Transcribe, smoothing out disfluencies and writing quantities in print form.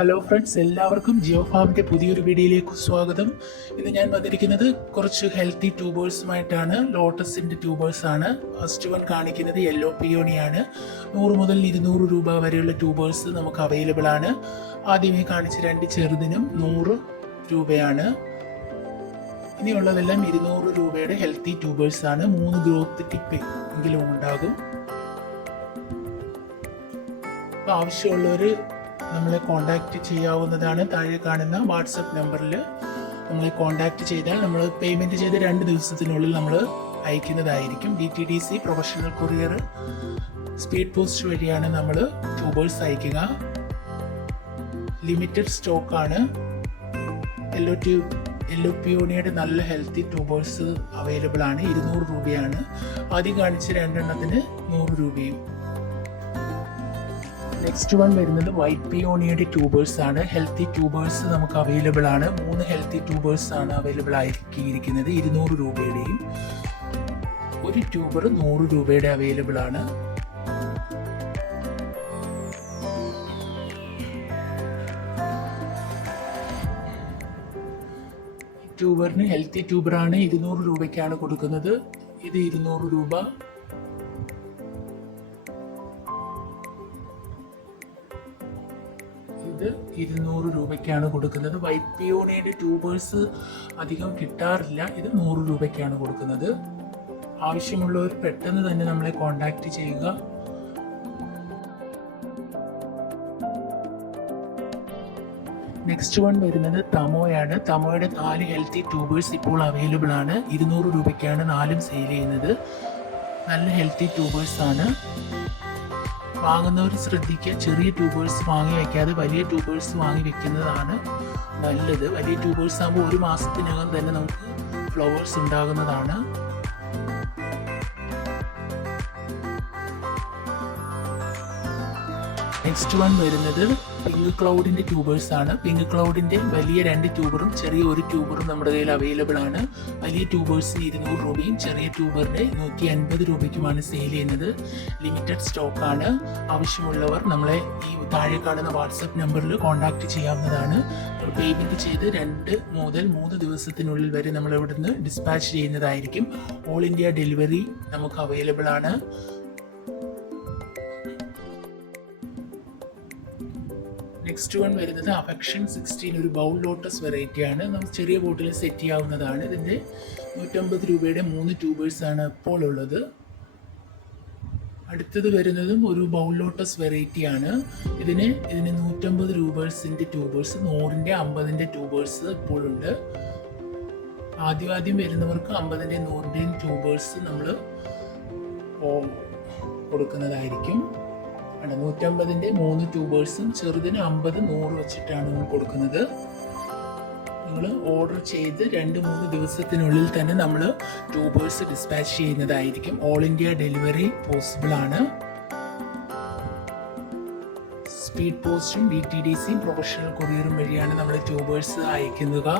Hello friends, എല്ലാവർക്കും ജിയോ ഫാമിൻ്റെ പുതിയൊരു വീഡിയോയിലേക്ക് സ്വാഗതം. ഇന്ന് ഞാൻ വന്നിരിക്കുന്നത് കുറച്ച് ഹെൽത്തി ട്യൂബേഴ്സുമായിട്ടാണ്. ലോട്ടസിൻ്റെ ട്യൂബേഴ്സാണ്. ഫസ്റ്റ് വൺ കാണിക്കുന്നത് യെല്ലോ പിയോണിയാണ്. 100 മുതൽ 200 രൂപ വരെയുള്ള ട്യൂബേഴ്സ് നമുക്ക് അവൈലബിൾ ആണ്. ആദ്യമേ കാണിച്ച രണ്ട് ചെറുതിനും 100 രൂപയാണ്. ഇനിയുള്ളതെല്ലാം 200 രൂപയുടെ ഹെൽത്തി ട്യൂബേഴ്സാണ്. 3 ഗ്രോത്ത് ടിപ്പ് എങ്കിലും ഉണ്ടാകും. അപ്പോൾ ആവശ്യമുള്ളവർ നമ്മളെ കോൺടാക്റ്റ് ചെയ്യാവുന്നതാണ്. താഴെ കാണുന്ന വാട്സപ്പ് നമ്പറിൽ നമ്മളെ കോൺടാക്റ്റ് ചെയ്താൽ നമ്മൾ പേയ്മെൻറ്റ് ചെയ്ത് 2 ദിവസത്തിനുള്ളിൽ നമ്മൾ അയക്കുന്നതായിരിക്കും. DTDC professional courier speed post വഴിയാണ് നമ്മൾ ട്യൂബേഴ്സ് അയക്കുക. ലിമിറ്റഡ് സ്റ്റോക്കാണ്. യെല്ലോ പിയോണിയുടെ നല്ല ഹെൽത്തി ട്യൂബേഴ്സ് അവൈലബിൾ ആണ്. 200 രൂപയാണ്. ആദ്യം കാണിച്ച 2 എണ്ണത്തിന് 100 രൂപയും. നെക്സ്റ്റ് വൺ വരുന്നത് വൈറ്റ് പിയോണിയുടെ ട്യൂബേഴ്സ് ആണ്. ഹെൽത്തി ട്യൂബേഴ്സ് നമുക്ക് അവൈലബിൾ ആണ്. 3 ഹെൽത്തി ട്യൂബേഴ്സ് ആണ് അവൈലബിൾ ആയിരിക്കുന്നത്. 200 രൂപയുടെയും ഒരു ട്യൂബർ 100 രൂപയുടെ അവൈലബിൾ ആണ്. ട്യൂബറിന് ഹെൽത്തി ട്യൂബറാണ്. 200 രൂപയ്ക്കാണ് കൊടുക്കുന്നത്. ഇത് 200 രൂപ. ഇത് 200 രൂപയ്ക്കാണ് കൊടുക്കുന്നത്. വൈറ്റ് പിയോണിയുടെ ട്യൂബേഴ്സ് അധികം കിട്ടാറില്ല. ഇത് 100 രൂപയ്ക്കാണ് കൊടുക്കുന്നത്. ആവശ്യമുള്ളവർ പെട്ടെന്ന് തന്നെ നമ്മളെ കോൺടാക്റ്റ് ചെയ്യുക. നെക്സ്റ്റ് വൺ വരുന്നത് തമോയാണ്. തമോയുടെ 4 ഹെൽത്തി ട്യൂബേഴ്സ് ഇപ്പോൾ അവൈലബിൾ ആണ്. 200 രൂപയ്ക്കാണ് 4 സെയിൽ ചെയ്യുന്നത്. നല്ല ഹെൽത്തി ട്യൂബേഴ്സ് ആണ്. വാങ്ങുന്നവർ ശ്രദ്ധിക്കുക, ചെറിയ ട്യൂബേഴ്സ് വാങ്ങി വയ്ക്കാതെ വലിയ ട്യൂബേഴ്സ് വാങ്ങി വെക്കുന്നതാണ് നല്ലത്. വലിയ ട്യൂബേഴ്സ് ആകുമ്പോൾ 1 മാസത്തിനകം തന്നെ നമുക്ക് ഫ്ലവേഴ്സ് ഉണ്ടാകുന്നതാണ്. നെക്സ്റ്റ് വൺ വരുന്നത് പിങ്ക് ക്ലൗഡിൻ്റെ ട്യൂബേഴ്സ് ആണ്. പിങ്ക് ക്ലൗഡിൻ്റെ വലിയ 2 ട്യൂബറും ചെറിയ 1 ട്യൂബറും നമ്മുടെ കയ്യിൽ അവൈലബിൾ ആണ്. വലിയ ട്യൂബേഴ്സിന് 200 രൂപയും ചെറിയ ട്യൂബറിന് 150 രൂപയ്ക്കുമാണ് സെയിൽ ചെയ്യുന്നത്. ലിമിറ്റഡ് സ്റ്റോക്കാണ്. ആവശ്യമുള്ളവർ നമ്മളെ ഈ താഴെ കാണുന്ന വാട്സപ്പ് നമ്പറിൽ കോൺടാക്റ്റ് ചെയ്യാവുന്നതാണ്. പേയ്മെൻറ്റ് ചെയ്ത് 2 മുതൽ 3 ദിവസത്തിനുള്ളിൽ വരെ നമ്മൾ ഇവിടുന്ന് ഡിസ്പാച്ച് ചെയ്യുന്നതായിരിക്കും. ഓൾ ഇന്ത്യ ഡെലിവറി നമുക്ക് അവൈലബിൾ ആണ്. നെക്സ്റ്റ് വൺ വരുന്നത് അഫെക്ഷൻ 16 ഒരു ബൗൾ ലോട്ടസ് വെറൈറ്റിയാണ്. നമുക്ക് ചെറിയ ബോട്ടിൽ സെറ്റ് ചെയ്യാവുന്നതാണ്. ഇതിൻ്റെ 150 രൂപയുടെ 3 ട്യൂബേഴ്സാണ് ഇപ്പോൾ ഉള്ളത്. അടുത്തത് വരുന്നതും ഒരു ബൗൾ ലോട്ടസ് വെറൈറ്റിയാണ്. ഇതിന് 150 രൂപേഴ്സിൻ്റെ ട്യൂബേഴ്സ്, 100ൻ്റെ 50ൻ്റെ ട്യൂബേഴ്സ് ഇപ്പോഴുണ്ട്. ആദ്യം വരുന്നവർക്ക് 50ൻ്റെയും 100ൻ്റെയും ട്യൂബേഴ്സ് നമ്മൾ കൊടുക്കുന്നതായിരിക്കും. 150ൻ്റെ 3 ട്യൂബേഴ്സും ചെറുതിന് 50, 100 വെച്ചിട്ടാണ് നമ്മൾ കൊടുക്കുന്നത്. നിങ്ങൾ ഓർഡർ ചെയ്ത് 2-3 ദിവസത്തിനുള്ളിൽ തന്നെ നമ്മൾ ട്യൂബേഴ്സ് ഡിസ്പാച്ച് ചെയ്യുന്നതായിരിക്കും. ഓൾ ഇന്ത്യ ഡെലിവറി പോസിബിൾ ആണ്. സ്പീഡ് പോസ്റ്റും DTDCയും പ്രൊഫഷണൽ കൊറിയറും വഴിയാണ് നമ്മൾ ട്യൂബേഴ്സ് അയക്കുന്നത്.